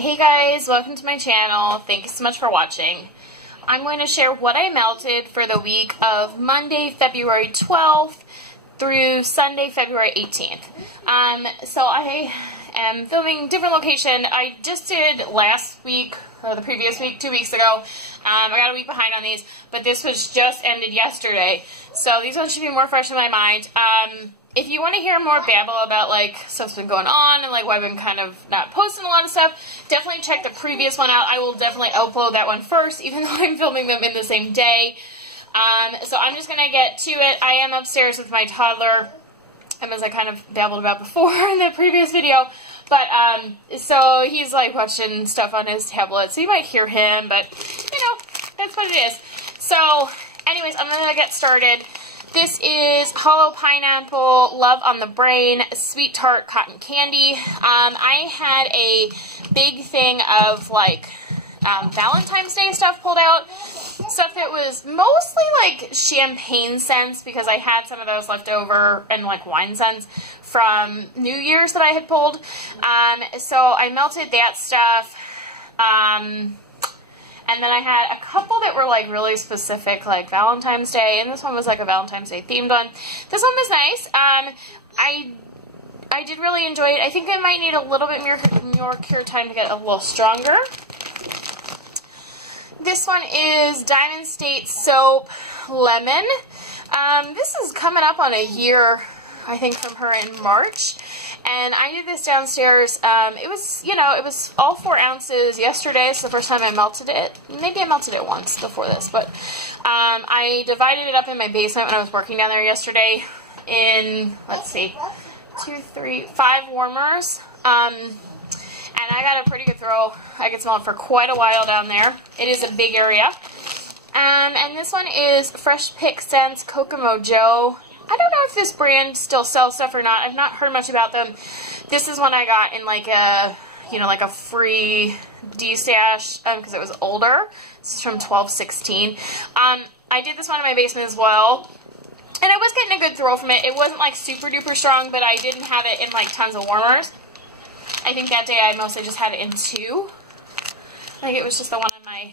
Hey guys, welcome to my channel. Thank you so much for watching. I'm going to share what I melted for the week of Monday, February 12th through Sunday, February 18th. So I am filming different location. I just did last week, or the previous week, 2 weeks ago. I got a week behind on these, but this was just ended yesterday. So these ones should be more fresh in my mind. If you want to hear more babble about, like, stuff's been going on and, like, why I've been kind of not posting a lot of stuff, definitely check the previous one out. I will definitely upload that one first, even though I'm filming them in the same day. So I'm just going to get to it. I am upstairs with my toddler, as I kind of babbled about before in the previous video. But, so he's, like, watching stuff on his tablet, so you might hear him, but, you know, that's what it is. So, anyways, I'm going to get started. This is Hollow Pineapple, Love on the Brain, Sweet Tart Cotton Candy. I had a big thing of, like, Valentine's Day stuff pulled out. Stuff that was mostly, like, champagne scents, because I had some of those left over, and, like, wine scents from New Year's that I had pulled. So I melted that stuff. And then I had a couple that were, like, really specific, like Valentine's Day, and this one was, like, a Valentine's Day themed one. This one was nice. I did really enjoy it. I think I might need a little bit more cure time to get a little stronger. This one is Diamond State Soap Lemon. This is coming up on a year, I think, from her in March. And I did this downstairs. It was, you know, it was all 4 ounces yesterday. It's the first time I melted it. Maybe I melted it once before this, but I divided it up in my basement when I was working down there yesterday in, let's see, 2, 3, 5 warmers. And I got a pretty good throw. I could smell it for quite a while down there. It is a big area. And this one is Fresh Pick Scents Kokomo Joe. I don't know if this brand still sells stuff or not. I've not heard much about them. This is one I got in, like, a, you know, like a free D-stash, because it was older. This is from 12/16. I did this one in my basement as well. And I was getting a good throw from it. It wasn't, like, super duper strong, but I didn't have it in, like, tons of warmers. I think that day I mostly just had it in 2. I think it was just the one in my,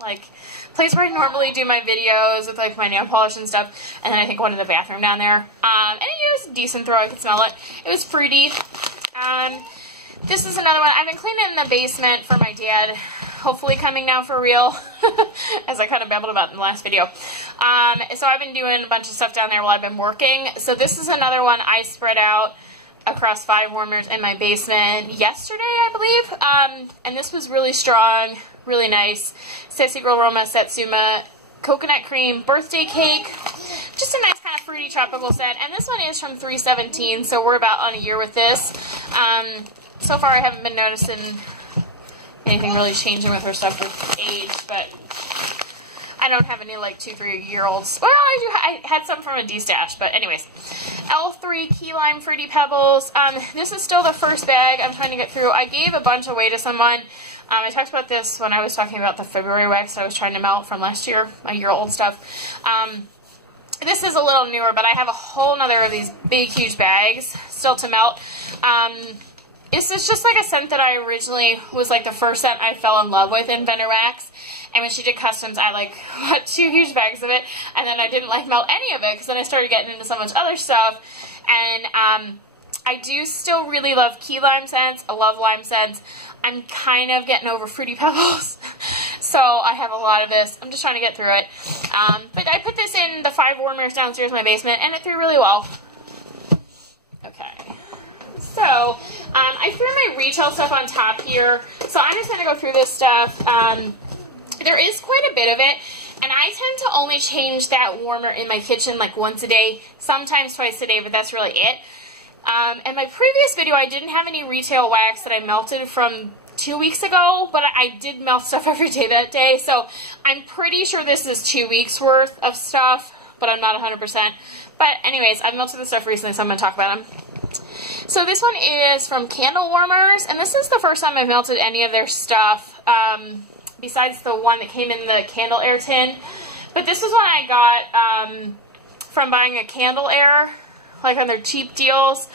like, place where I normally do my videos with, like, my nail polish and stuff, and then I think one in the bathroom down there. And it was a decent throw. I could smell it. It was fruity. This is another one. I've been cleaning in the basement for my dad. Hopefully coming now for real, as I kind of babbled about in the last video. So I've been doing a bunch of stuff down there while I've been working. So this is another one I spread out across 5 warmers in my basement yesterday, I believe. And this was really strong. Really nice. Sassy Girl Aroma Satsuma Coconut Cream Birthday Cake. Just a nice kind of fruity tropical scent. And this one is from 3/17, so we're about on a year with this. So far I haven't been noticing anything really changing with her stuff with age, but I don't have any, like, 2, 3-year-olds. Well, I had some from a D-stash, but anyways. L3 Key Lime Fruity Pebbles. This is still the first bag I'm trying to get through. I gave a bunch away to someone. I talked about this when I was talking about the February wax I was trying to melt from last year, my year-old stuff. This is a little newer, but I have a whole nother of these big, huge bags still to melt. This is just like a scent that I originally was, like, the first scent I fell in love with in Vendor Wax. And when she did customs, I, like, got 2 huge bags of it, and then I didn't, like, melt any of it, because then I started getting into so much other stuff. And I do still really love key lime scents. I love lime scents. I'm kind of getting over Fruity Pebbles, so I have a lot of this. I'm just trying to get through it. But I put this in the 5 warmers downstairs in my basement, and it threw really well. Okay. So, I threw my retail stuff on top here, so I'm just going to go through this stuff. There is quite a bit of it, and I tend to only change that warmer in my kitchen, like, once a day, sometimes twice a day, but that's really it. In my previous video, I didn't have any retail wax that I melted from 2 weeks ago, but I did melt stuff every day that day, so I'm pretty sure this is 2 weeks worth of stuff, but I'm not 100%. But anyways, I've melted this stuff recently, so I'm going to talk about them. So this one is from Candle Warmers, and this is the first time I've melted any of their stuff, besides the one that came in the Candle Air tin. But this is one I got from buying a Candle Air, like on their cheap deals.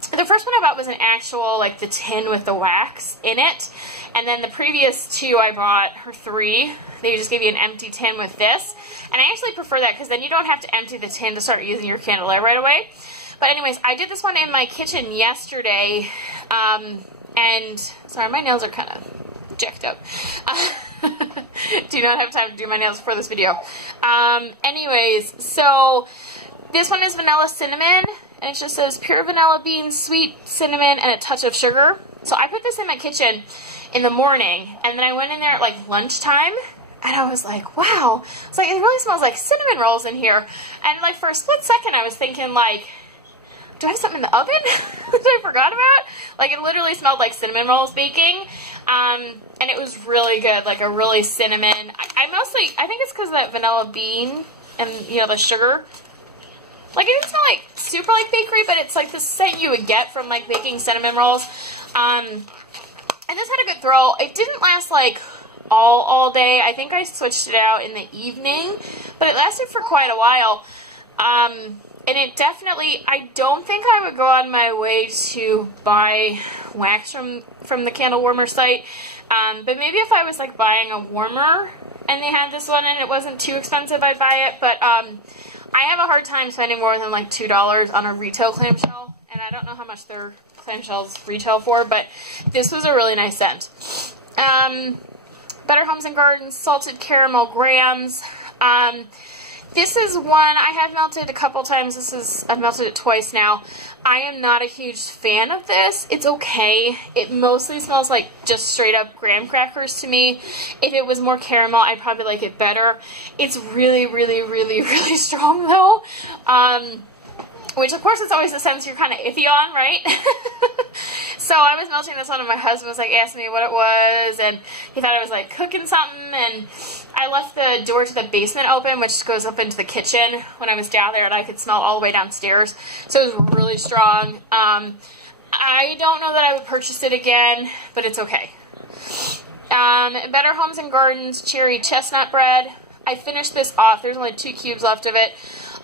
The first one I bought was an actual, like, the tin with the wax in it. And then the previous two I bought, or three, they just give you an empty tin with this. And I actually prefer that because then you don't have to empty the tin to start using your candlelight right away. But anyways, I did this one in my kitchen yesterday. And, sorry, my nails are kind of jacked up. Do not have time to do my nails for this video. Anyways, so this one is vanilla cinnamon. And it just says pure vanilla beans, sweet cinnamon, and a touch of sugar. So I put this in my kitchen in the morning, and then I went in there at like lunchtime, and I was like, wow. It's like, it really smells like cinnamon rolls in here. And like for a split second, I was thinking like, do I have something in the oven that I forgot about? Like it literally smelled like cinnamon rolls baking. And it was really good, like a really cinnamon. I think it's because of that vanilla bean and, you know, the sugar. Like, it didn't smell like super like bakery, but it's like the scent you would get from like baking cinnamon rolls. And this had a good throw. It didn't last like all day. I think I switched it out in the evening, but it lasted for quite a while. And it definitely, I don't think I would go on my way to buy wax from the candle warmer site. But maybe if I was like buying a warmer and they had this one and it wasn't too expensive, I'd buy it. But I have a hard time spending more than like $2 on a retail clamshell, and I don't know how much their clamshells retail for, but this was a really nice scent. Better Homes and Gardens Salted Caramel Grams. This is one I have melted a couple times. I've melted it twice now. I am not a huge fan of this. It's okay. It mostly smells like just straight up graham crackers to me. If it was more caramel, I'd probably like it better. It's really, really, really, really strong though. Which of course is always a sense you're kind of iffy on, right? So I was melting this one and my husband was like asking me what it was, and he thought I was like cooking something, and I left the door to the basement open, which goes up into the kitchen when I was down there, and I could smell all the way downstairs. So it was really strong. I don't know that I would purchase it again, but it's okay. Better Homes and Gardens Cherry Chestnut Bread. I finished this off. There's only 2 cubes left of it.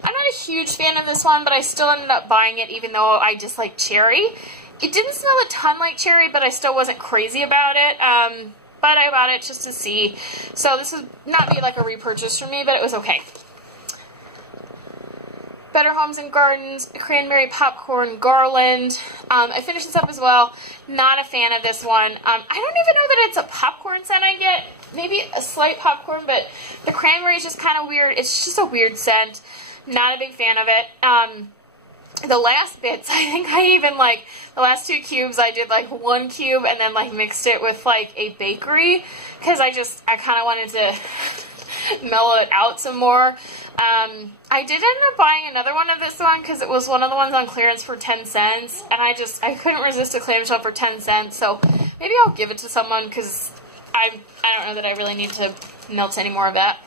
I'm not a huge fan of this one, but I still ended up buying it even though I dislike cherry. It didn't smell a ton like cherry, but I still wasn't crazy about it. But I bought it just to see. So this would not be like a repurchase for me, but it was okay. Better Homes and Gardens Cranberry Popcorn Garland. I finished this up as well. Not a fan of this one. I don't even know that it's a popcorn scent I get. Maybe a slight popcorn, but the cranberry is just kind of weird. It's just a weird scent. Not a big fan of it. The last bits, I think I even, like, the last 2 cubes, I did, like, 1 cube and then, like, mixed it with, like, a bakery, because I kind of wanted to mellow it out some more. I did end up buying another one of this one, because it was one of the ones on clearance for 10 cents, and I couldn't resist a clamshell for 10 cents, so maybe I'll give it to someone, because I don't know that I really need to melt any more of that.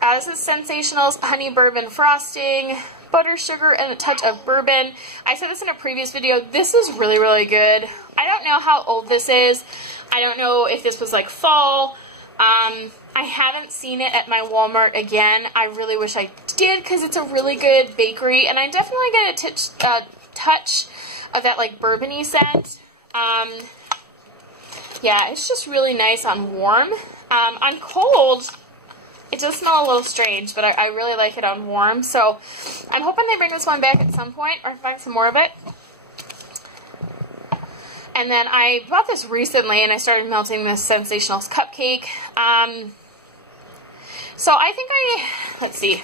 This is Sensationals Honey Bourbon Frosting, butter, sugar, and a touch of bourbon. I said this in a previous video. This is really, really good. I don't know how old this is. I don't know if this was like fall. I haven't seen it at my Walmart again. I really wish I did because it's a really good bakery, and I definitely get a touch of that like bourbon-y scent. Yeah, it's just really nice on warm. On cold, it does smell a little strange, but I really like it on warm. So I'm hoping they bring this one back at some point, or find some more of it. And then I bought this recently, and I started melting this Sensationals cupcake. So I think let's see.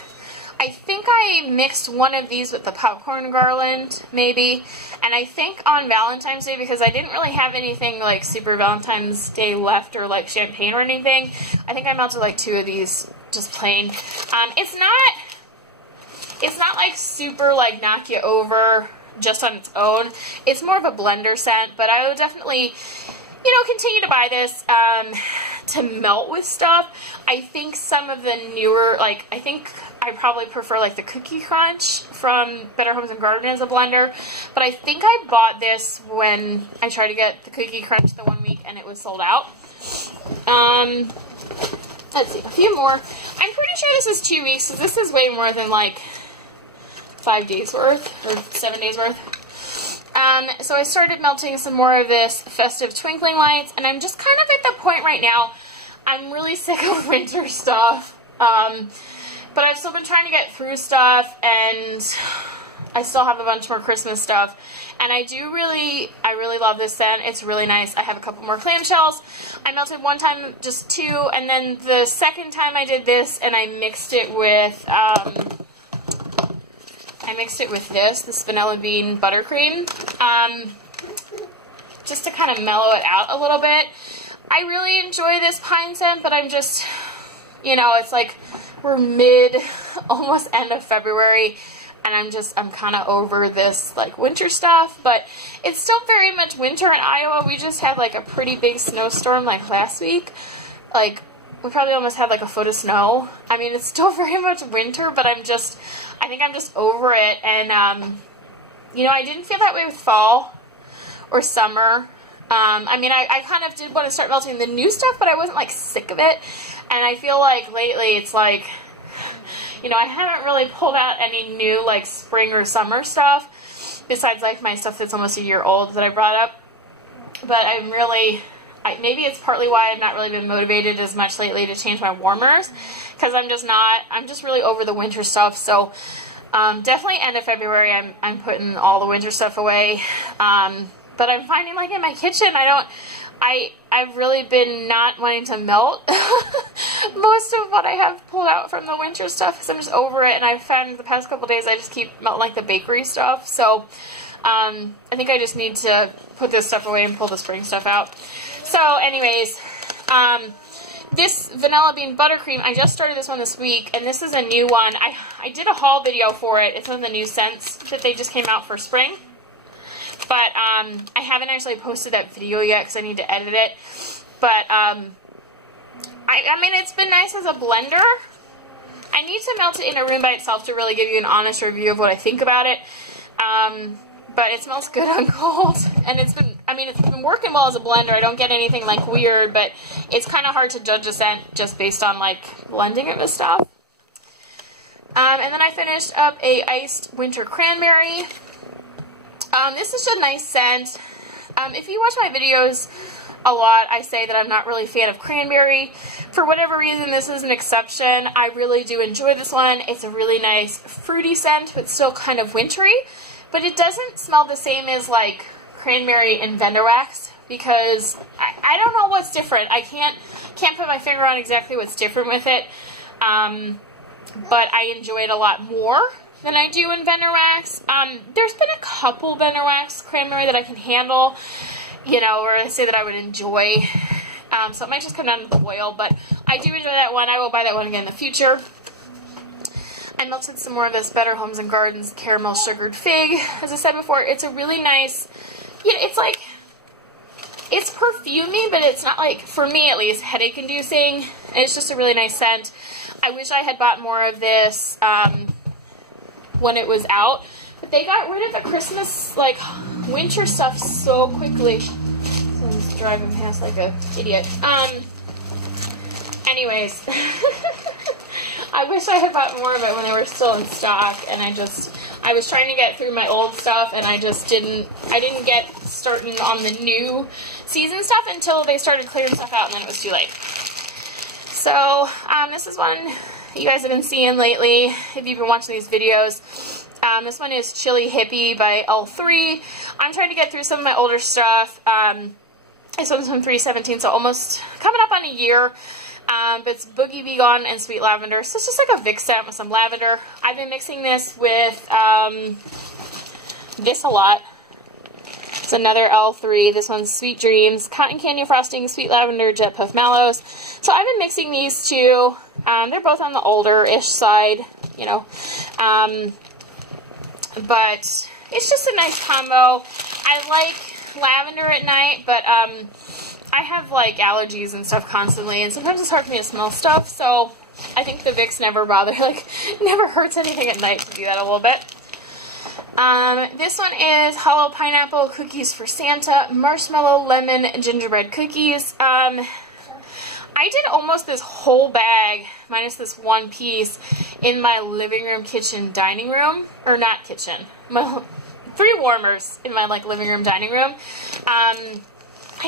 I think I mixed one of these with the popcorn garland, maybe. And I think on Valentine's Day, because I didn't really have anything like super Valentine's Day left or like champagne or anything, I think I melted like 2 of these just plain. It's not like super like knock you over just on its own. It's more of a blender scent, but I would definitely, you know, continue to buy this to melt with stuff. I think some of the newer, like, I think I probably prefer like the Cookie Crunch from Better Homes and Gardens as a blender, but I think I bought this when I tried to get the Cookie Crunch the 1 week and it was sold out. Let's see, a few more. I'm pretty sure this is 2 weeks, so this is way more than like 5 days worth, or 7 days worth. So I started melting some more of this festive twinkling lights, and I'm just kind of at the point right now, I'm really sick of winter stuff, but I've still been trying to get through stuff, and I still have a bunch more Christmas stuff, and I really love this scent. It's really nice. I have a couple more clamshells. I melted one time, just 2, and then the second time I did this, and I mixed it with, this vanilla bean buttercream, just to kind of mellow it out a little bit. I really enjoy this pine scent, but I'm just, you know, it's like we're almost end of February, and I'm kind of over this, like, winter stuff, but it's still very much winter in Iowa. We just had, like, a pretty big snowstorm, like, last week. Like, we probably almost had, like, a foot of snow. I mean, it's still very much winter, but I think I'm just over it, and, you know, I didn't feel that way with fall or summer. I mean, I kind of did want to start melting the new stuff, but I wasn't, like, sick of it, and I feel like lately it's, like, you know, I haven't really pulled out any new, like, spring or summer stuff, besides, like, my stuff that's almost a year old that I brought up, but I'm really, maybe it's partly why I've not really been motivated as much lately to change my warmers, because I'm just really over the winter stuff. So definitely end of February I'm putting all the winter stuff away, but I'm finding, like, in my kitchen I've really been not wanting to melt most of what I have pulled out from the winter stuff, because I'm just over it, and I've found the past couple days I just keep melting, like, the bakery stuff. So I think I just need to put this stuff away and pull the spring stuff out. So anyways, this vanilla bean buttercream, I just started this one this week, and this is a new one. I did a haul video for it. It's one of the new scents that they just came out for spring. But I haven't actually posted that video yet because I need to edit it. But I mean, it's been nice as a blender. I need to melt it in a room by itself to really give you an honest review of what I think about it. But it smells good on cold, and it's been working well as a blender. I don't get anything, like, weird, but it's kind of hard to judge a scent just based on, like, blending it with stuff. And then I finished up a iced winter cranberry. This is a nice scent. If you watch my videos a lot, I say that I'm not really a fan of cranberry. For whatever reason, this is an exception. I really do enjoy this one. It's a really nice fruity scent, but still kind of wintry. But it doesn't smell the same as, like, cranberry and vendor wax, because I don't know what's different. I can't put my finger on exactly what's different with it. But I enjoy it a lot more than I do in vendor wax. There's been a couple vendor wax cranberry that I can handle, you know, or I say that I would enjoy. So it might just come down to the oil, but I do enjoy that one. I will buy that one again in the future. I melted some more of this Better Homes and Gardens caramel sugared fig. As I said before, it's a really nice, you know, it's like, it's perfumey, but it's not, like, for me at least, headache inducing. It's just a really nice scent. I wish I had bought more of this when it was out, but they got rid of the Christmas, like, winter stuff so quickly. Someone's driving past like an idiot. Anyways. I wish I had bought more of it when they were still in stock, and I was trying to get through my old stuff, and I didn't get starting on the new season stuff until they started clearing stuff out, and then it was too late. So, this is one you guys have been seeing lately, if you've been watching these videos. This one is Chili Hippie by thru. I'm trying to get through some of my older stuff. This one's from 3/17, so almost coming up on a year. But it's Boogie Be Gone and Sweet Lavender. So it's just like a Vicks scent with some lavender. I've been mixing this with this a lot. It's another thru. This one's Sweet Dreams, Cotton Candy Frosting, Sweet Lavender, Jet Puff Mallows. So I've been mixing these two. They're both on the older-ish side, you know. But it's just a nice combo. I like lavender at night, but I have, like, allergies and stuff constantly, and sometimes it's hard for me to smell stuff, so I think the Vicks never bother, like, never hurts anything at night to do that a little bit. This one is Hollow Pineapple Cookies for Santa, Marshmallow Lemon Gingerbread Cookies. I did almost this whole bag, minus this one piece, in my living room, kitchen, dining room, or not kitchen, for 3 warmers in my like living room, dining room. I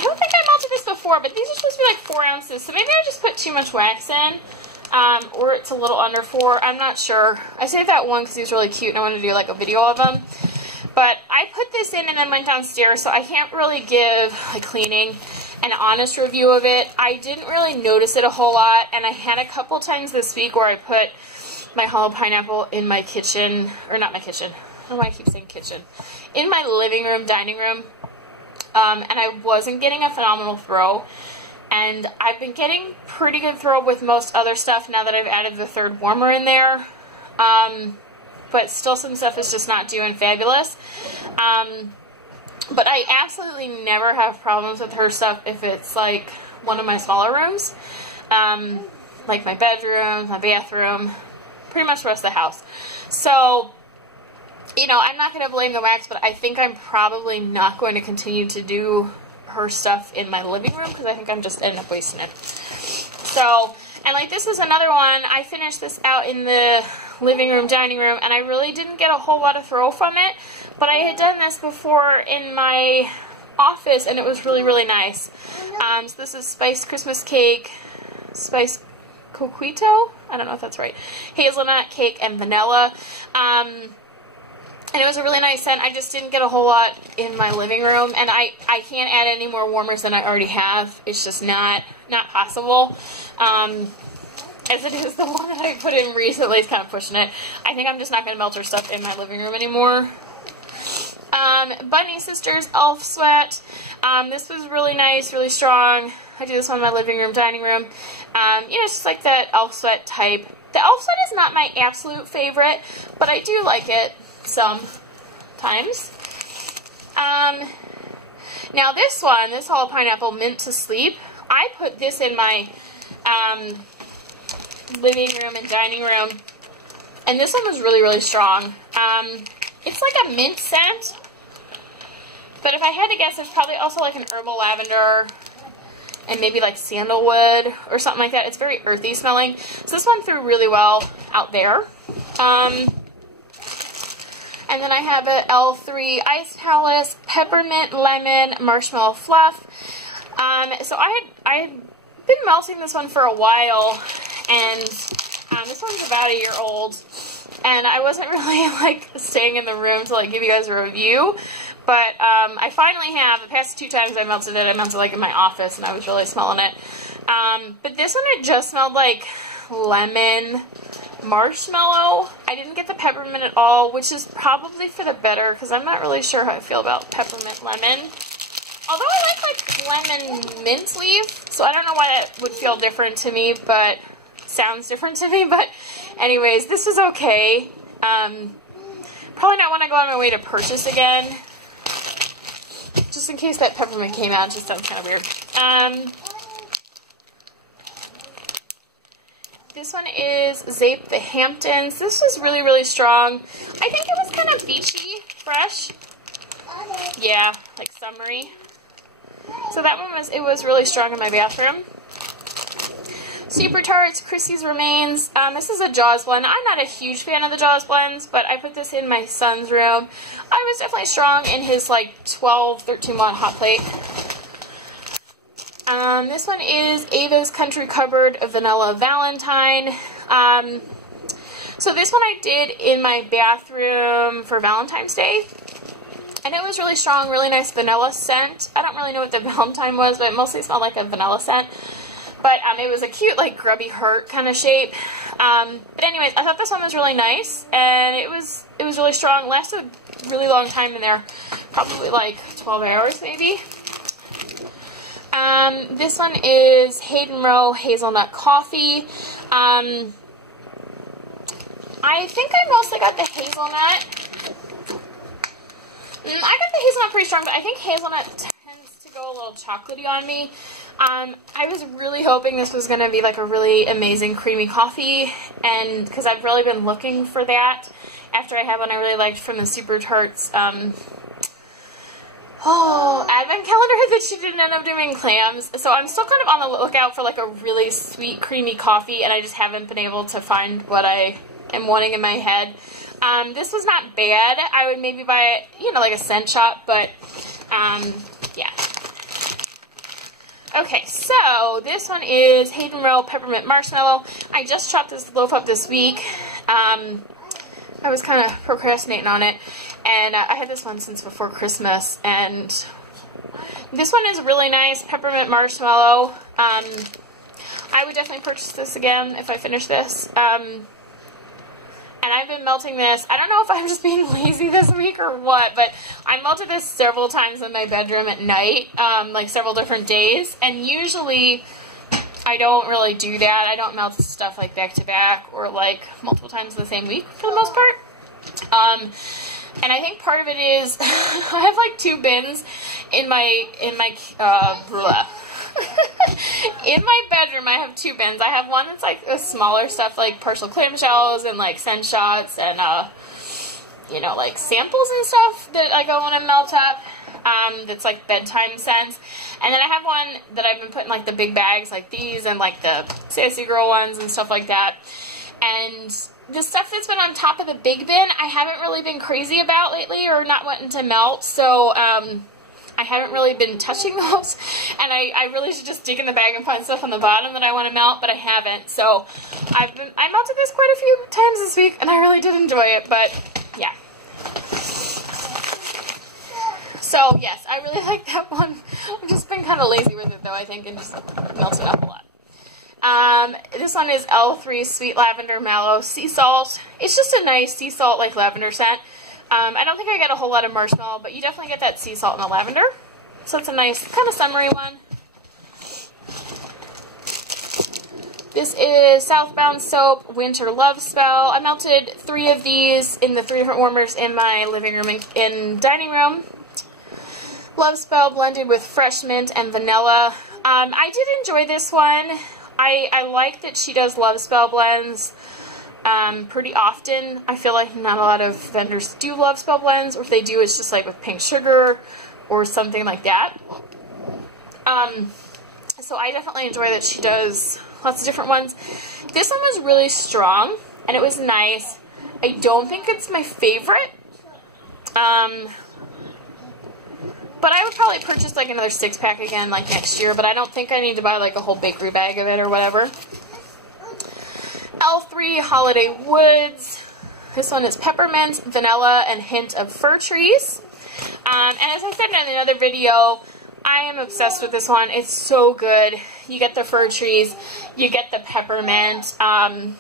don't think I melted this before, but these are supposed to be like 4 ounces, so maybe I just put too much wax in, or it's a little under 4. I'm not sure. I saved that one because he was really cute and I wanted to do like a video of him. But I put this in and then went downstairs, so I can't really give a cleaning an honest review of it. I didn't really notice it a whole lot, and I had a couple times this week where I put my hollow pineapple in my kitchen, or not my kitchen, I don't know why I keep saying kitchen, in my living room, dining room, and I wasn't getting a phenomenal throw, and I've been getting pretty good throw with most other stuff now that I've added the 3rd warmer in there, but still some stuff is just not doing fabulous. But I absolutely never have problems with her stuff if it's like one of my smaller rooms, like my bedroom, my bathroom, pretty much the rest of the house. So, you know, I'm not going to blame the wax, but I think I'm probably not going to continue to do her stuff in my living room because I think I'm just ending up wasting it. So, and like this is another one, I finished this out in the living room, dining room, and I really didn't get a whole lot of throw from it, but I had done this before in my office and it was really, really nice. So this is spiced Christmas cake, spiced coquito, I don't know if that's right, hazelnut cake and vanilla, and it was a really nice scent. I just didn't get a whole lot in my living room, and I can't add any more warmers than I already have. It's just not possible. As it is the one that I put in recently is kind of pushing it. I think I'm just not going to melt her stuff in my living room anymore. Bunny Sisters Elf Sweat. This was really nice, really strong. I do this one in my living room, dining room. You know, it's just like that Elf Sweat type. The Elf Sweat is not my absolute favorite, but I do like it sometimes. Now this one, this Hollow Pineapple Mint to Sleep, I put this in my living room and dining room, and this one was really, really strong. It's like a mint scent, but if I had to guess, it's probably also like an herbal lavender and maybe like sandalwood or something like that. It's very earthy smelling. So this one threw really well out there. And then I have a L3 Ice Palace Peppermint Lemon Marshmallow Fluff. So I had been melting this one for a while, and this one's about a year old, and I wasn't really like staying in the room to like give you guys a review, but I finally have. The past 2 times I melted like in my office, and I was really smelling it. But this one, it just smelled like lemon marshmallow. I didn't get the peppermint at all, which is probably for the better because I'm not really sure how I feel about peppermint lemon. Although I like lemon mint leaf, so I don't know why that would feel different to me, but sounds different to me. But anyways, this is okay. Probably not want to go on my way to purchase again, just in case that peppermint came out. It just sounds kind of weird. This one is Zape the Hamptons. This was really, really strong. I think it was kind of beachy, fresh. Yeah, like summery. So that one was really strong in my bathroom. Super Tarts Chrissy's Remains. This is a Jaws blend. I'm not a huge fan of the Jaws blends, but I put this in my son's room. I was definitely strong in his like 12, 13 watt hot plate. This one is Ava's Country Cupboard Vanilla Valentine. So this one I did in my bathroom for Valentine's Day. And it was really strong, really nice vanilla scent. I don't really know what the Valentine was, but it mostly smelled like a vanilla scent. But it was a cute, like, grubby heart kind of shape. But anyways, I thought this one was really nice. And it was really strong. Lasted a really long time in there. Probably like 12 hours, maybe. This one is Hayden Row Hazelnut Coffee. I think I mostly got the hazelnut. I got the hazelnut pretty strong, but I think hazelnut tends to go a little chocolatey on me. I was really hoping this was going to be like a really amazing creamy coffee, and because I've really been looking for that after I had one I really liked from the Super Tarts advent calendar that she didn't end up doing clams. So I'm still kind of on the lookout for like a really sweet creamy coffee, and I just haven't been able to find what I am wanting in my head. This was not bad. I would maybe buy it, you know, like a cent shop, but yeah. Okay, so this one is Hayden Row Peppermint Marshmallow. I just chopped this loaf up this week. I was kind of procrastinating on it, and I had this one since before Christmas, and this one is really nice, peppermint marshmallow. I would definitely purchase this again if I finish this. And I've been melting this. I don't know if I'm just being lazy this week or what, but I melted this several times in my bedroom at night, like several different days. And usually I don't really do that. I don't melt stuff like back to back or like multiple times the same week for the most part. And I think part of it is I have like 2 bins in my in my bedroom. I have 2 bins. I have one that's like a smaller stuff like partial clamshells and like scent shots and you know, like samples and stuff that I go want to melt up. That's like bedtime scents. And then I have one that I've been putting like the big bags like these and like the Sassy Girl ones and stuff like that. And the stuff that's been on top of the big bin, I haven't really been crazy about lately or not wanting to melt. So, I haven't really been touching those, and I really should just dig in the bag and find stuff on the bottom that I want to melt, but I haven't. So I melted this quite a few times this week, and I really did enjoy it, but yeah. So yes, I really like that one. I've just been kind of lazy with it though, I think, and just melting up a lot. This one is thru Sweet Lavender Mallow Sea Salt. It's just a nice sea salt like lavender scent. I don't think I get a whole lot of marshmallow, but you definitely get that sea salt and the lavender. So it's a nice, kind of summery one. This is Southbound Soap Winter Love Spell. I melted 3 of these in the 3 different warmers in my living room and dining room. Love Spell blended with fresh mint and vanilla. I did enjoy this one. I like that she does Love Spell blends. Pretty often. I feel like not a lot of vendors do Love Spell blends, or if they do, it's just like with pink sugar or something like that. So I definitely enjoy that she does lots of different ones. This one was really strong, and it was nice. I don't think it's my favorite, but I would probably purchase like another 6-pack again like next year, but I don't think I need to buy like a whole bakery bag of it or whatever. thru Holiday Woods. This one is peppermint, vanilla, and hint of fir trees. And as I said in another video, I am obsessed with this one. It's so good. You get the fir trees, you get the peppermint, and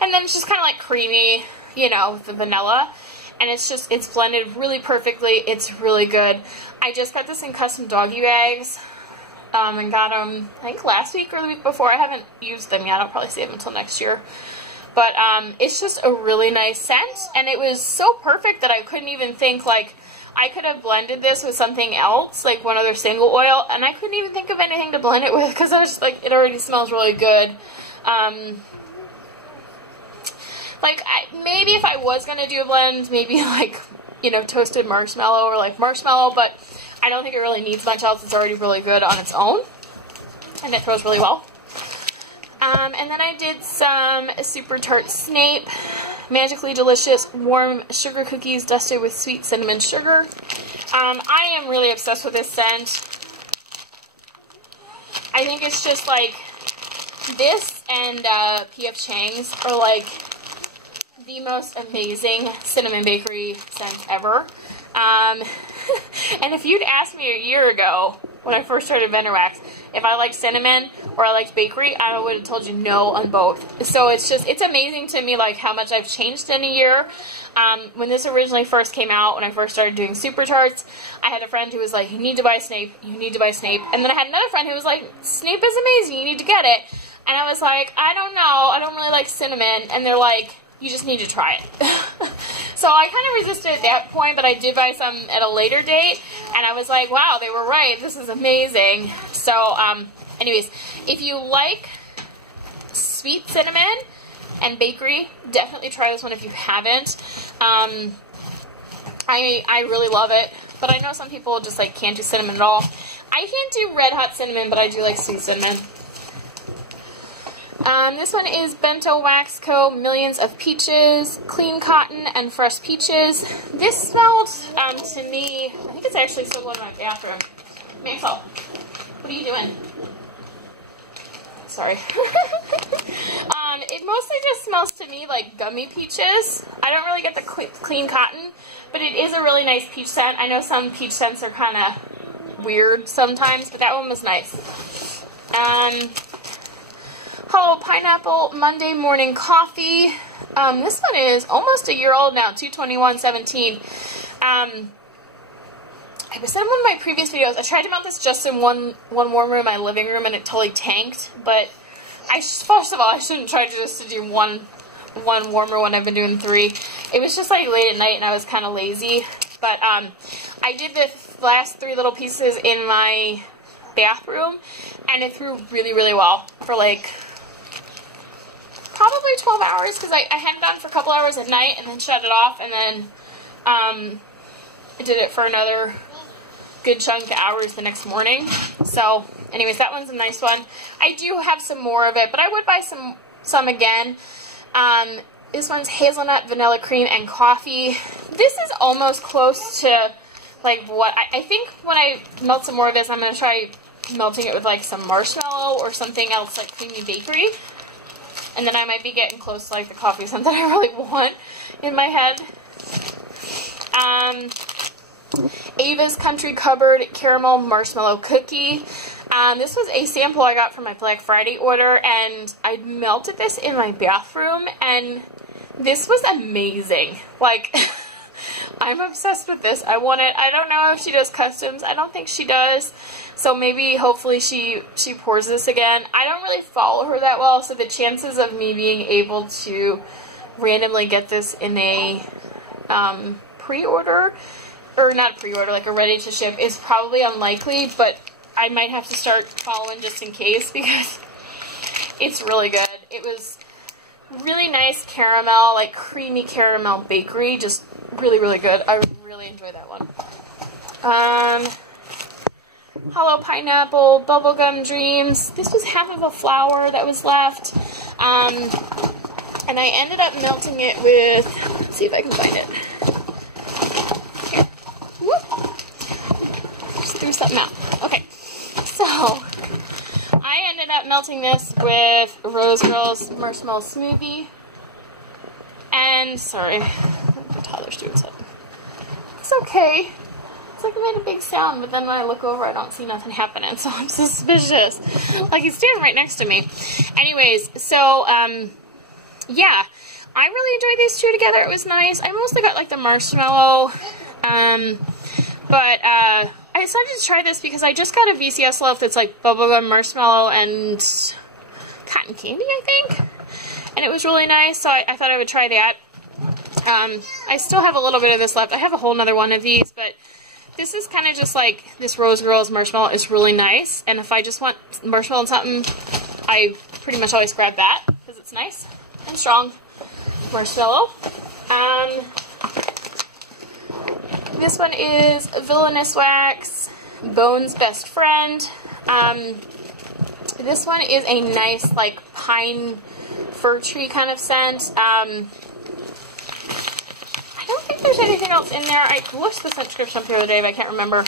then it's just kind of like creamy, you know, with the vanilla. And it's just, it's blended really perfectly. It's really good. I just got this in custom doggy bags. And got them, I think, last week or the week before. I haven't used them yet. I'll probably save them until next year. But it's just a really nice scent. And it was so perfect that I couldn't even think, like, I could have blended this with something else, like one other single oil. And I couldn't even think of anything to blend it with because I was just like, it already smells really good. Like, maybe if I was going to do a blend, maybe like, you know, toasted marshmallow or like marshmallow. But I don't think it really needs much else. It's already really good on its own. And it throws really well. And then I did some Super Tart Snape. Magically delicious warm sugar cookies dusted with sweet cinnamon sugar. I am really obsessed with this scent. I think it's just like this and P.F. Chang's are like the most amazing cinnamon bakery scents ever. And if you'd asked me a year ago, when I first started Vendor Wax, if I liked cinnamon or I liked bakery, I would have told you no on both. So it's just, it's amazing to me like how much I've changed in a year. When this originally first came out, when I first started doing Super Tarts, I had a friend who was like, you need to buy Snape, you need to buy Snape. And then I had another friend who was like, Snape is amazing, you need to get it. And I was like, I don't know, I don't really like cinnamon. And they're like, you just need to try it. So I kind of resisted at that point, but I did buy some at a later date, and I was like, wow, they were right, this is amazing. So, anyways, if you like sweet cinnamon and bakery, definitely try this one if you haven't. I really love it, but I know some people just like can't do cinnamon at all. I can't do red hot cinnamon, but I do like sweet cinnamon. This one is Bento Wax Co. Millions of Peaches, Clean Cotton, and Fresh Peaches. This smelled, to me, I think it's actually still going in my bathroom. Maxwell, what are you doing? Sorry. It mostly just smells to me like gummy peaches. I don't really get the Clean Cotton, but it is a really nice peach scent. I know some peach scents are kind of weird sometimes, but that one was nice. Hello Pineapple Monday Morning Coffee. This one is almost a year old now, 2/21/17. I said in one of my previous videos, I tried to mount this just in one warm room in my living room, and it totally tanked. But first of all, I shouldn't try to do one warmer when I've been doing 3. It was just like late at night, and I was kind of lazy. But I did the last 3 little pieces in my bathroom, and it threw really, really well for like probably 12 hours, because I had it on for a couple hours at night and then shut it off, and then I did it for another good chunk of hours the next morning. So anyways, that one's a nice one. I do have some more of it, but I would buy some again. This one's Hazelnut, Vanilla Cream, and Coffee. This is almost close to like what I think when I melt some more of this, I'm going to try melting it with like some marshmallow or something else like creamy bakery. And then I might be getting close to like the coffee scent that I really want in my head. Ava's Country Cupboard Caramel Marshmallow Cookie. This was a sample I got from my Black Friday order, and I melted this in my bathroom, and this was amazing. Like, I'm obsessed with this. I want it. I don't know if she does customs. I don't think she does. So maybe, hopefully, she pours this again. I don't really follow her that well, so the chances of me being able to randomly get this in a pre-order, or not pre-order, like a ready-to-ship, is probably unlikely, but I might have to start following just in case, because it's really good. It was really nice caramel, like creamy caramel bakery, just really, really good. I really enjoyed that one. Hello Pineapple Bubblegum Dreams. This was half of a flower that was left, and I ended up melting it with, let's see if I can find it. Here. Whoop. Just threw something out. Okay. So, I ended up melting this with Rose Girls Marshmallow Smoothie. And, sorry, the toddler's doing something. It's okay. It's like it made a big sound, but then when I look over, I don't see nothing happening, so I'm suspicious. Like, he's standing right next to me. Anyways, so, yeah. I really enjoyed these two together. It was nice. I mostly got, like, the marshmallow, but, I decided to try this because I just got a VCS loaf that's like bubblegum marshmallow and cotton candy, I think. And it was really nice, so I thought I would try that. I still have a little bit of this left. I have a whole nother one of these, but this is kind of just like, this Rose Girls marshmallow is really nice. And if I just want marshmallow and something, I pretty much always grab that because it's nice and strong marshmallow. This one is Villainous Wax, Bone's Best Friend. This one is a nice, like, pine fir tree kind of scent. I don't think there's anything else in there. I looked at the scent description up the other day, but I can't remember.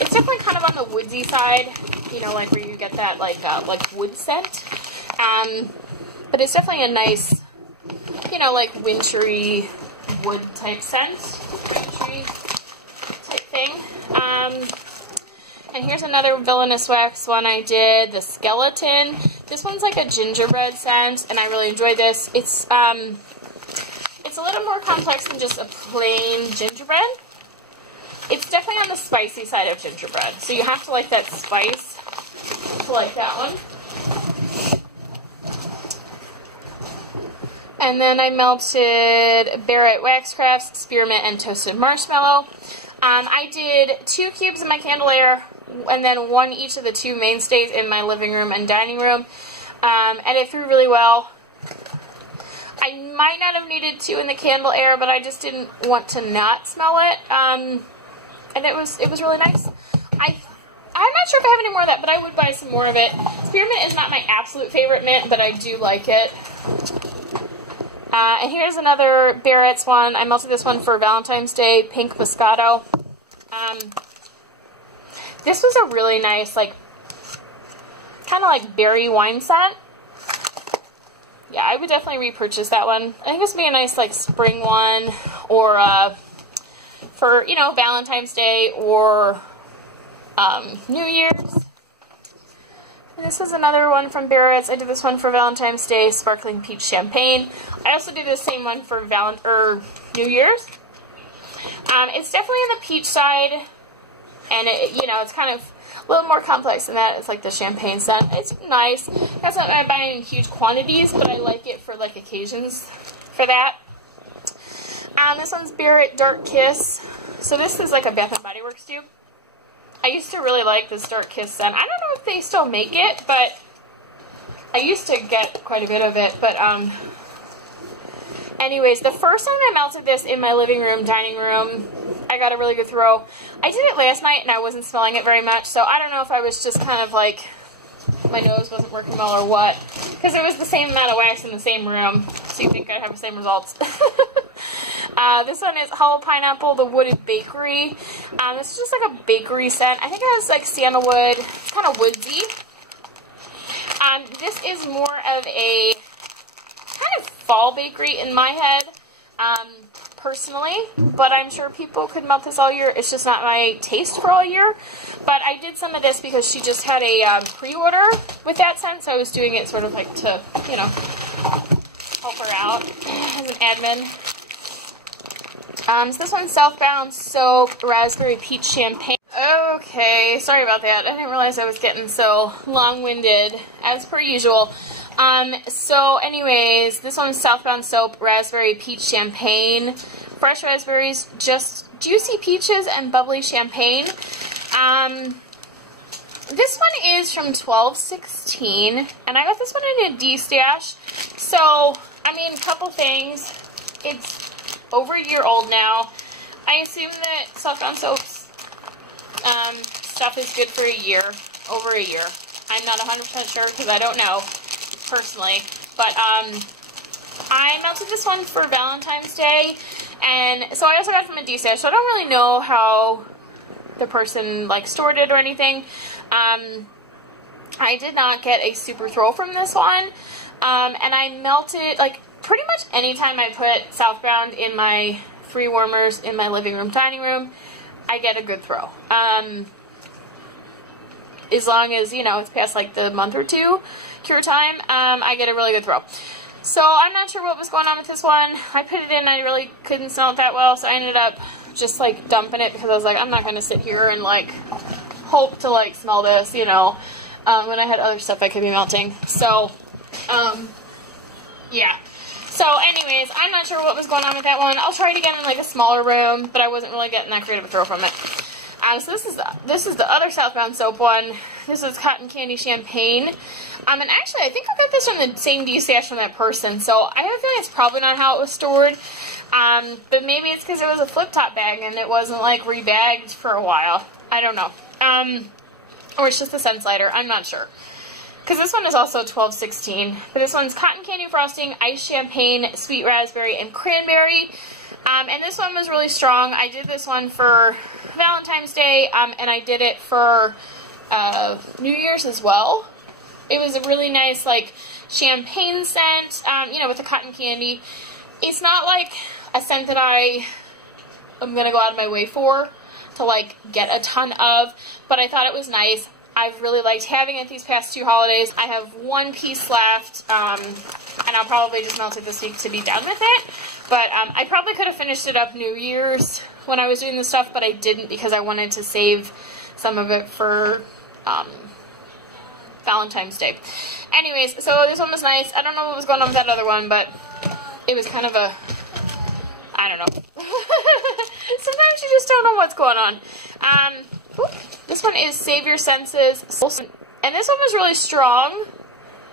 It's definitely kind of on the woodsy side, you know, like where you get that, like wood scent. But it's definitely a nice, you know, like wintry wood type scent, wintry type thing. And here's another Villainous Wax one I did, the Skeleton. This one's like a gingerbread scent, and I really enjoyed this. It's a little more complex than just a plain gingerbread. It's definitely on the spicy side of gingerbread, so you have to like that spice to like that one. And then I melted Barrett Wax Crafts, Spearmint, and Toasted Marshmallow. I did 2 cubes in my candelier, and then 1 each of the 2 mainstays in my living room and dining room. And it threw really well. I might not have needed 2 in the candelier, but I just didn't want to not smell it. And it was really nice. I I'm not sure if I have any more of that, but I would buy some more of it. Spearmint is not my absolute favorite mint, but I do like it. And here's another Barrett's one. I melted this one for Valentine's Day, Pink Moscato. This was a really nice, like, kind of like berry wine scent. Yeah, I would definitely repurchase that one. I think this would be a nice, like, spring one, or for, you know, Valentine's Day or New Year's. And this was another one from Barrett's. I did this one for Valentine's Day, Sparkling Peach Champagne. I also did the same one for New Year's. It's definitely on the peach side, and it, you know, it's kind of a little more complex than that. It's like the champagne scent. It's nice. That's not I buy in huge quantities, but I like it for like occasions for that. This one's Barrett Dark Kiss. So this is like a Bath and Body Works dupe. I used to really like this Dark Kiss scent. I don't know if they still make it, but I used to get quite a bit of it. But anyways, the first time I melted this in my living room, dining room, I got a really good throw. I did it last night and I wasn't smelling it very much, so I don't know if I was just kind of like, my nose wasn't working well or what, because it was the same amount of wax in the same room, so you think I'd have the same results. This one is Hollow Pineapple, the Wooded Bakery. This is just like a bakery scent. I think it has like sandalwood. It's kind of woodsy. This is more of a kind of fall bakery in my head, personally, but I'm sure people could melt this all year. It's just not my taste for all year. But I did some of this because she just had a pre-order with that scent, so I was doing it sort of like to, you know, help her out as an admin. So this one's Southbound Soap, Raspberry Peach Champagne. Okay, sorry about that. I didn't realize I was getting so long-winded, as per usual. So anyways, this one's Southbound Soap, Raspberry Peach Champagne. Fresh raspberries, just juicy peaches and bubbly champagne. This one is from 12/16, and I got this one in a D-stash. So, I mean, a couple things. It's over a year old now. I assume that Southbound Soap's stuff is good for a year, over a year. I'm not 100% sure because I don't know personally, but I melted this one for Valentine's Day, and so I also got it from a D-stash, so I don't really know how the person like stored it or anything. I did not get a super throw from this one, and I melted, like, pretty much anytime I put Southbound in my free warmers in my living room, dining room, I get a good throw. As long as, you know, it's past like the month or two cure time, I get a really good throw. So I'm not sure what was going on with this one. I put it in, I really couldn't smell it that well, so I ended up just like dumping it because I was like, I'm not going to sit here and like hope to like smell this, you know, when I had other stuff I could be melting. So, yeah. So anyways, I'm not sure what was going on with that one. I'll try it again in like a smaller room, but I wasn't really getting that great of a throw from it. So this is the other Southbound Soap one. This is Cotton Candy Champagne. And actually, I think I got this from the same D-stash from that person, so I have a feeling it's probably not how it was stored. But maybe it's because it was a flip-top bag and it wasn't like rebagged for a while. I don't know. Or it's just a scent slider. I'm not sure. Because this one is also 12/16. But this one's Cotton Candy Frosting, Ice Champagne, Sweet Raspberry, and Cranberry. And this one was really strong. I did this one for Valentine's Day, and I did it for New Year's as well. It was a really nice, like, champagne scent, you know, with the cotton candy. It's not, like, a scent that I am going to go out of my way for to, like, get a ton of, but I thought it was nice. I've really liked having it these past two holidays. I have one piece left, and I'll probably just melt it this week to be done with it. But I probably could have finished it up New Year's when I was doing this stuff, but I didn't because I wanted to save some of it for Valentine's Day. Anyways, so this one was nice. I don't know what was going on with that other one, but it was kind of a, I don't know. Sometimes you just don't know what's going on. This one is Save Your Senses. And this one was really strong.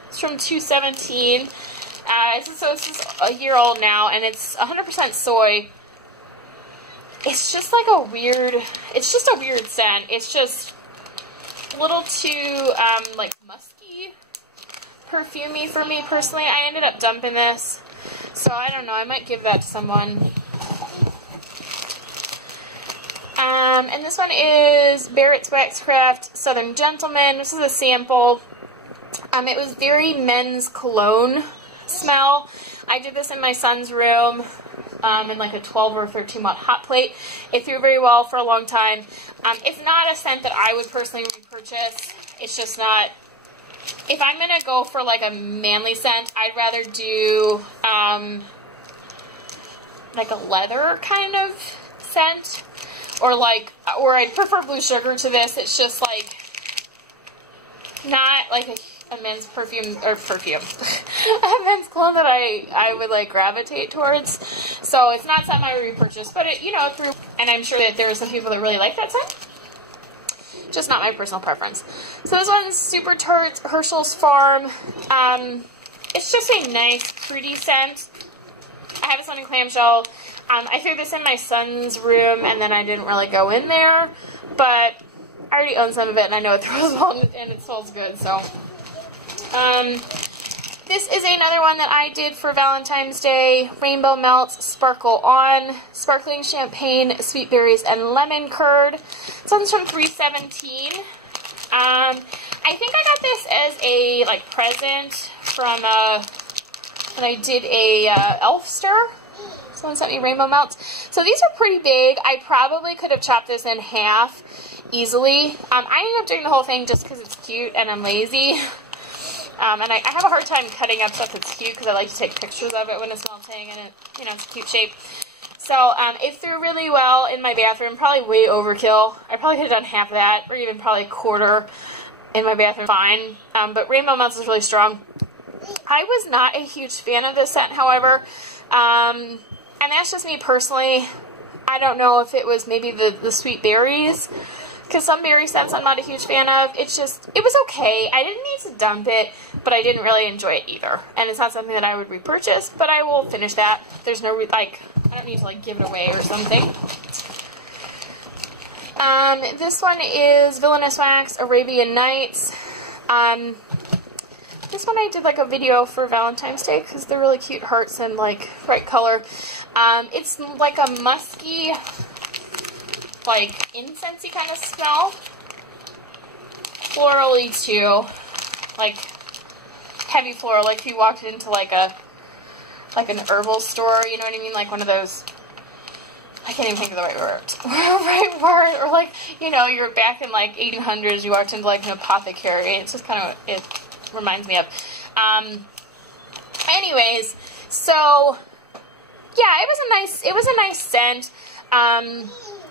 It's from 2/17. So it's just a year old now, and it's 100% soy. It's just like a weird, it's just a weird scent. It's just, a little too, like, musky, perfumey for me personally. I ended up dumping this. So, I don't know. I might give that to someone. And this one is Barrett's Waxcraft Southern Gentleman. This is a sample. It was very men's cologne smell. I did this in my son's room in like a 12 or 13 watt hot plate. It threw very well for a long time. It's not a scent that I would personally repurchase. It's just not. If I'm going to go for like a manly scent, I'd rather do like a leather kind of scent. Or I'd prefer Blue Sugar to this. It's just like, not like a men's perfume, or perfume, a men's cologne that I would like gravitate towards. So it's not something I would repurchase, but it, you know, through, and I'm sure that there are some people that really like that scent. Just not my personal preference. So this one's Super Tart Herschel's Farm. It's just a nice, fruity scent. I have this one in clamshell. I threw this in my son's room, and then I didn't really go in there, but I already own some of it, and I know it throws well, and it smells good, so. This is another one that I did for Valentine's Day. Rainbow Melts Sparkle On, Sparkling Champagne, Sweet Berries, and Lemon Curd. This one's from 317. I think I got this as a, like, present from, when I did a, elf stir. Someone sent me Rainbow Melts. So these are pretty big. I probably could have chopped this in half easily. I ended up doing the whole thing just because it's cute and I'm lazy. And I have a hard time cutting up stuff that's cute because I like to take pictures of it when it's melting and it, you know, it's a cute shape. So it threw really well in my bathroom. Probably way overkill. I probably could have done half of that or even probably a quarter in my bathroom. Fine. But Rainbow Melts is really strong. I was not a huge fan of this scent, however. And that's just me personally. I don't know if it was maybe the sweet berries, because some berry scents I'm not a huge fan of. It's just, it was okay. I didn't need to dump it, but I didn't really enjoy it either. And it's not something that I would repurchase, but I will finish that. There's no, like, I don't need to, like, give it away or something. This one is Villainous Wax Arabian Nights. This one I did like a video for Valentine's Day because they're really cute hearts and like bright color. It's like a musky, like incensey kind of smell. Florally too. Like heavy floral, like if you walked into like an herbal store, you know what I mean? Like one of those, I can't even think of the right word. Or like, you know, you're back in like 1800s, you walked into like an apothecary. It's just kind of, it reminds me of. Anyways, so yeah, it was a nice scent.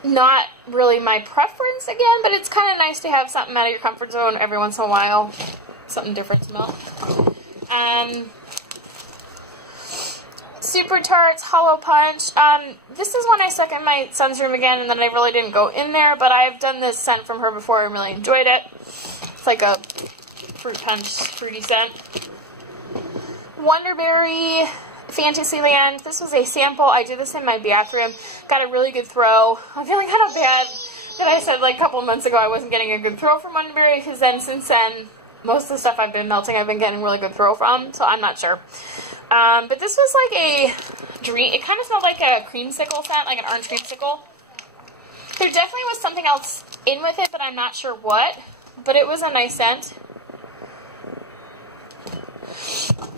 Not really my preference again, but it's kind of nice to have something out of your comfort zone every once in a while. Something different to smell. Super Tarts Hollow Punch. This is one I stuck in my son's room again, and then I really didn't go in there, but I've done this scent from her before and really enjoyed it. It's like a fruit punch, fruity scent. Wonderberry Fantasyland. This was a sample. I did this in my bathroom. Got a really good throw. I'm feeling kind of bad that I said like a couple of months ago I wasn't getting a good throw from Wonderberry, because then since then, most of the stuff I've been melting I've been getting really good throw from, so I'm not sure. But this was like a dream. It kind of smelled like a creamsicle scent, like an orange creamsicle. There definitely was something else in with it, but I'm not sure what. But it was a nice scent.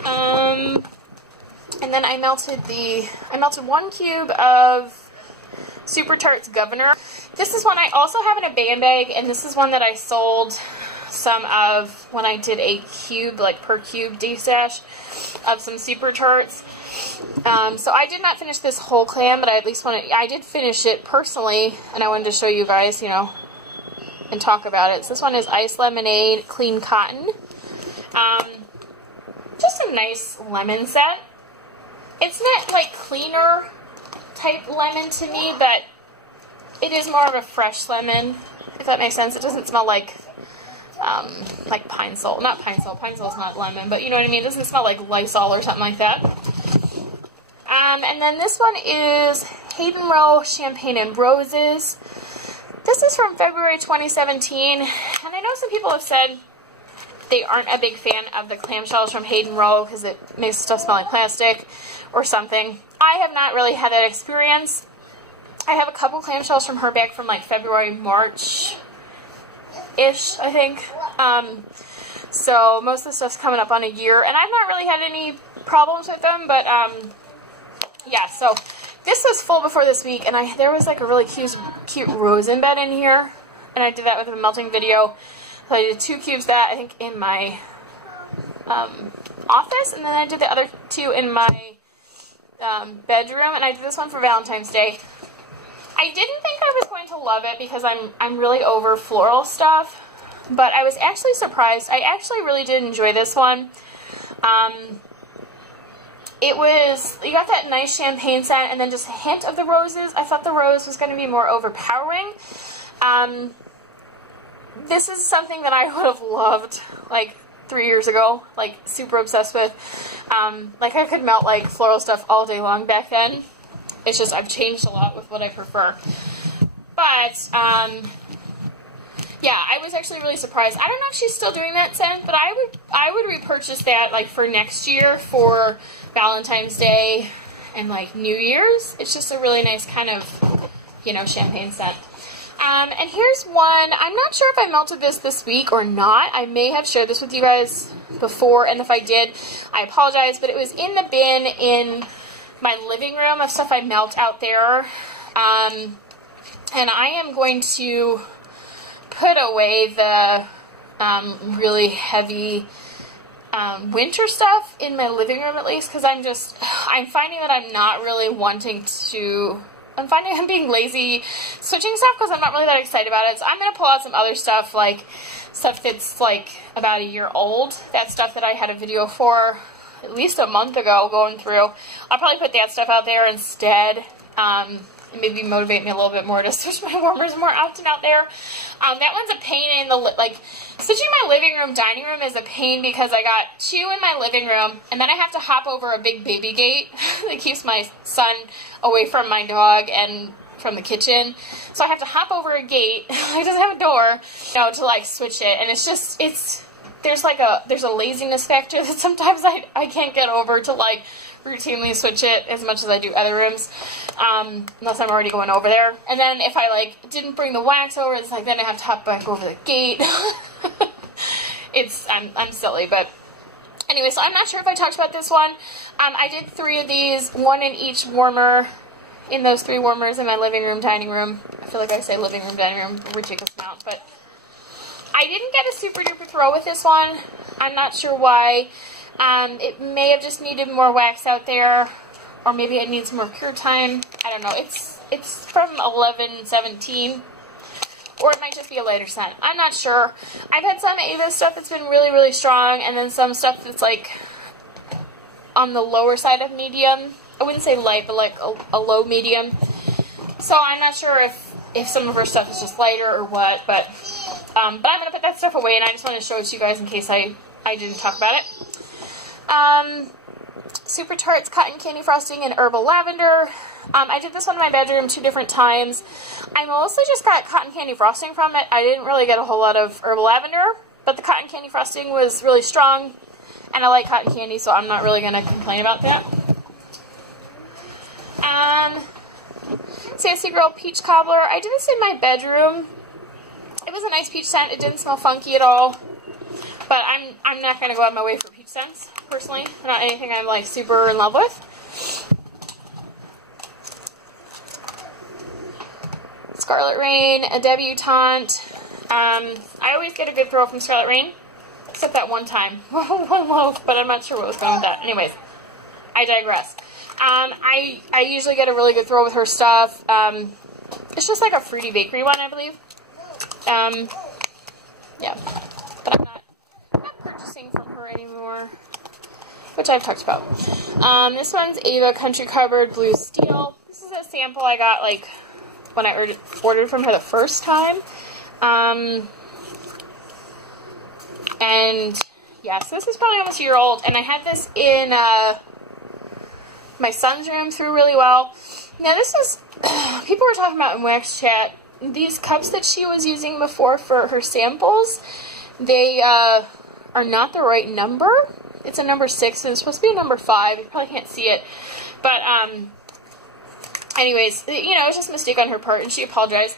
And then I melted 1 cube of Super Tarts Governor. This is one I also have in a band bag, and this is one that I sold some of when I did a cube, like per cube D-stash of some Super Tarts. So I did not finish this whole clam, but I at least I did finish it personally, and I wanted to show you guys, you know, and talk about it. So this one is Ice Lemonade Clean Cotton. Just a nice lemon scent. It's not like cleaner type lemon to me, but it is more of a fresh lemon, if that makes sense. It doesn't smell like Pine Sol. Not Pine Sol. Pine Sol's not lemon, but you know what I mean? It doesn't smell like Lysol or something like that. And then this one is Hayden Row Champagne and Roses. This is from February 2017, and I know some people have said they aren't a big fan of the clamshells from Hayden Rowe because it makes stuff smell like plastic or something. I have not really had that experience. I have a couple clamshells from her back from like February, March-ish, I think. So most of the stuff's coming up on a year, and I've not really had any problems with them, but yeah, so this was full before this week, and there was like a really cute rose embed in here, and I did that with a melting video. So I did 2 cubes that, I think, in my office, and then I did the other 2 in my bedroom, and I did this one for Valentine's Day. I didn't think I was going to love it because I'm really over floral stuff, but I was actually surprised. I actually really did enjoy this one. You got that nice champagne scent and then just a hint of the roses. I thought the rose was going to be more overpowering. This is something that I would have loved like 3 years ago, like super obsessed with. Like I could melt like floral stuff all day long back then. It's just I've changed a lot with what I prefer. But yeah, I was actually really surprised. I don't know if she's still doing that scent, but I would repurchase that like for next year for Valentine's Day and like New Year's. It's just a really nice kind of, you know, champagne scent. And here's one. I'm not sure if I melted this week or not. I may have shared this with you guys before, and if I did, I apologize, but it was in the bin in my living room of stuff I melt out there. And I am going to put away the really heavy winter stuff in my living room, at least, because I'm finding that I'm not really wanting to... I'm finding I'm being lazy switching stuff because I'm not really that excited about it. So I'm going to pull out some other stuff, like stuff that's like about a year old. That stuff that I had a video for at least a month ago going through. I'll probably put that stuff out there instead. And maybe motivate me a little bit more to switch my warmers more often out there. That one's a pain in the, like, switching my living room, dining room is a pain because I got 2 in my living room, and then I have to hop over a big baby gate that keeps my son away from my dog and from the kitchen. So I have to hop over a gate, it doesn't have a door, you know, to like switch it, and it's just, there's a laziness factor that sometimes I can't get over to like routinely switch it as much as I do other rooms, unless I'm already going over there. And then if I like didn't bring the wax over, it's like then I have to hop back over the gate. I'm silly, but anyway, so I'm not sure if I talked about this one. I did 3 of these, 1 in each warmer, in those 3 warmers in my living room, dining room. I feel like I say living room, dining room, a ridiculous amount, but I didn't get a super duper throw with this one. I'm not sure why. It may have just needed more wax out there, or maybe it needs more cure time. I don't know. It's from 11/17, or it might just be a lighter scent. I'm not sure. I've had some Ava stuff that's been really, really strong, and then some stuff that's like on the lower side of medium. I wouldn't say light, but like a low medium. So I'm not sure if some of her stuff is just lighter or what, but I'm going to put that stuff away, and I just want to show it to you guys in case I didn't talk about it. Super Tarts Cotton Candy Frosting and Herbal Lavender. I did this one in my bedroom 2 different times. I mostly just got cotton candy frosting from it. I didn't really get a whole lot of Herbal Lavender, but the cotton candy frosting was really strong, and I like cotton candy, so I'm not really going to complain about that. Sassy Girl Peach Cobbler. I did this in my bedroom. It was a nice peach scent. It didn't smell funky at all. But I'm not going to go out of my way for peach scents, personally. Not anything I'm, like, super in love with. Scarlet Rain, a debutante. I always get a good throw from Scarlet Rain, except that one time. One loaf, but I'm not sure what was going with that. Anyways, I digress. I usually get a really good throw with her stuff. It's just like a fruity bakery one, I believe. Yeah. But I'm not purchasing from her anymore, which I've talked about. This one's Ava Country Cupboard Blue Steel. This is a sample I got like when I ordered from her the first time. And yeah, so this is probably almost a year old, and I had this in my son's room, through really well. Now this is, people were talking about in Wax Chat these cups that she was using before for her samples, they are not the right number. It's a number 6, and it's supposed to be a number 5. You probably can't see it. But, anyways, you know, it's just a mistake on her part, and she apologized.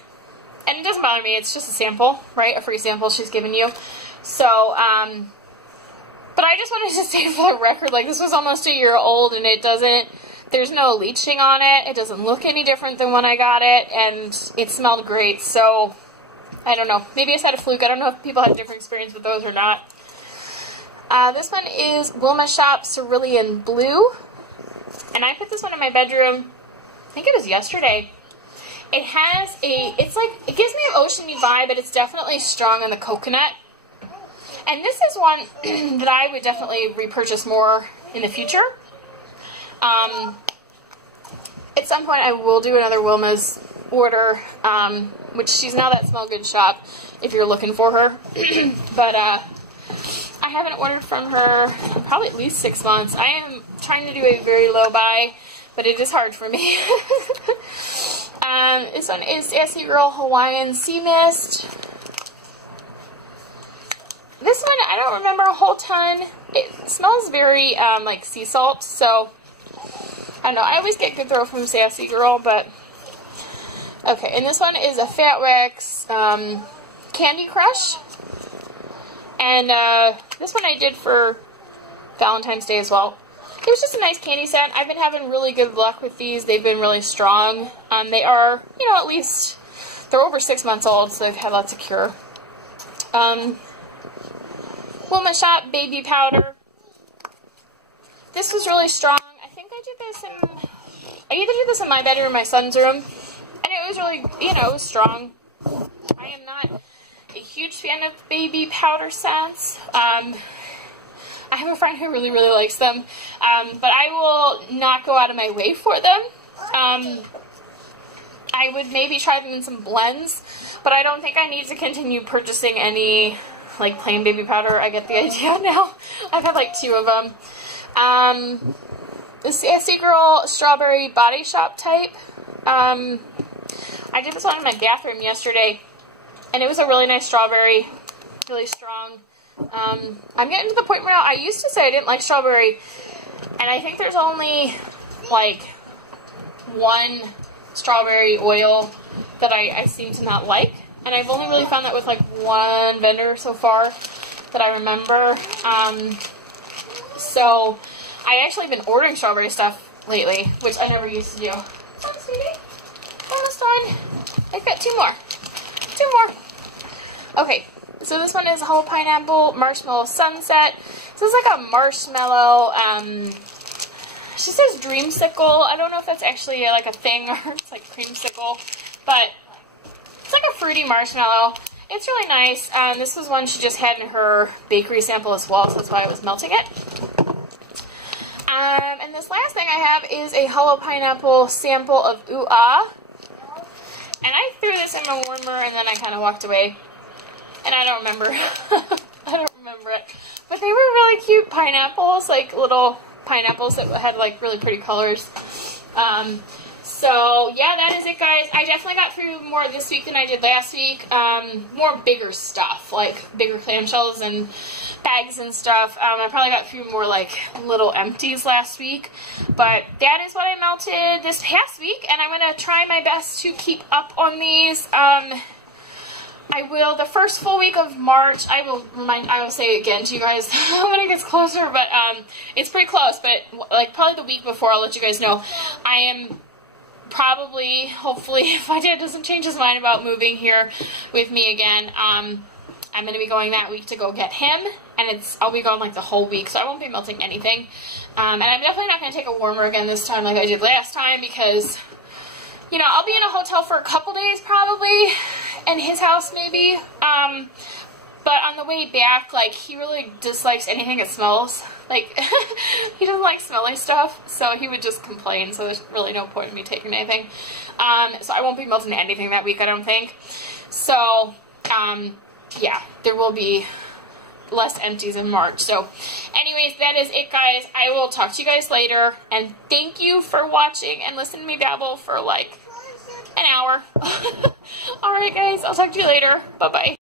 And it doesn't bother me. It's just a sample, right? A free sample she's giving you. So, but I just wanted to say for the record, like, this was almost a year old, and it doesn't, there's no leaching on it. It doesn't look any different than when I got it, and it smelled great. So, I don't know. Maybe it's had a fluke. I don't know if people have a different experience with those or not. This one is Wilma Shop Cerulean Blue. And I put this one in my bedroom, I think it was yesterday. It has a, it's like, it gives me an oceany vibe, but it's definitely strong on the coconut. And this is one that I would definitely repurchase more in the future. At some point I will do another Wilma's order, which she's now that Smell Good shop if you're looking for her. But I haven't ordered from her in probably at least 6 months. I am trying to do a very low buy, but it is hard for me. This one is Sassy Girl Hawaiian Sea Mist. This one, I don't remember a whole ton. It smells very, like sea salt, so, I don't know. I always get good throw from Sassy Girl, but, okay. And this one is a Fat Wax, Candy Crush. And, this one I did for Valentine's Day as well. It was just a nice candy scent. I've been having really good luck with these. They've been really strong. They are, you know, at least, they're over 6 months old, so they've had lots of cure. Wilma Shop Baby Powder. This was really strong. I think I either did this in my bedroom or my son's room. And it was really, you know, it was strong. I am not a huge fan of baby powder scents. I have a friend who really, really likes them. But I will not go out of my way for them. I would maybe try them in some blends, but I don't think I need to continue purchasing any, like, plain baby powder. I get the idea now. I've had, like, 2 of them. The Sassy Girl Strawberry Body Shop type. I did this one in my bathroom yesterday, and it was a really nice strawberry, really strong. I'm getting to the point where now, I used to say I didn't like strawberry, and I think there's only, like, 1 strawberry oil that I seem to not like, and I've only really found that with, like, 1 vendor so far that I remember. So, I actually been ordering strawberry stuff lately, which I never used to do. Oh, sweetie. Almost done. I've got 2 more. 2 more. Okay. So this one is Whole Pineapple Marshmallow Sunset. So it's like a marshmallow, she says dreamsicle. I don't know if that's actually like a thing or it's like creamsicle, but it's like a fruity marshmallow. It's really nice. This was one she just had in her bakery sample as well, so that's why I was melting it. And this last thing I have is a Hollow Pineapple sample of Ooh Ah. And I threw this in my warmer and then I kind of walked away. And I don't remember. I don't remember it. But they were really cute pineapples, like little pineapples that had like really pretty colors. So yeah, that is it, guys. I definitely got through more this week than I did last week. More bigger stuff, like bigger clamshells and bags and stuff. I probably got through more like little empties last week. But that is what I melted this past week, and I'm going to try my best to keep up on these. I will, the first full week of March, I will say it again to you guys when it gets closer, but it's pretty close, but like probably the week before, I'll let you guys know. I am probably, hopefully, if my dad doesn't change his mind about moving here with me again, I'm going to be going that week to go get him, and I'll be gone like the whole week, so I won't be melting anything. And I'm definitely not going to take a warmer again this time like I did last time, because, you know, I'll be in a hotel for a couple days probably, in his house maybe, but on the way back, like, he really dislikes anything that smells. Like, he doesn't like smelly stuff, so he would just complain, so there's really no point in me taking anything. So I won't be melting anything that week, I don't think. So, yeah, there will be less empties in March. So, anyways, that is it, guys. I will talk to you guys later, and thank you for watching and listening to me babble for, like, an hour. Alright guys, I'll talk to you later. Bye-bye.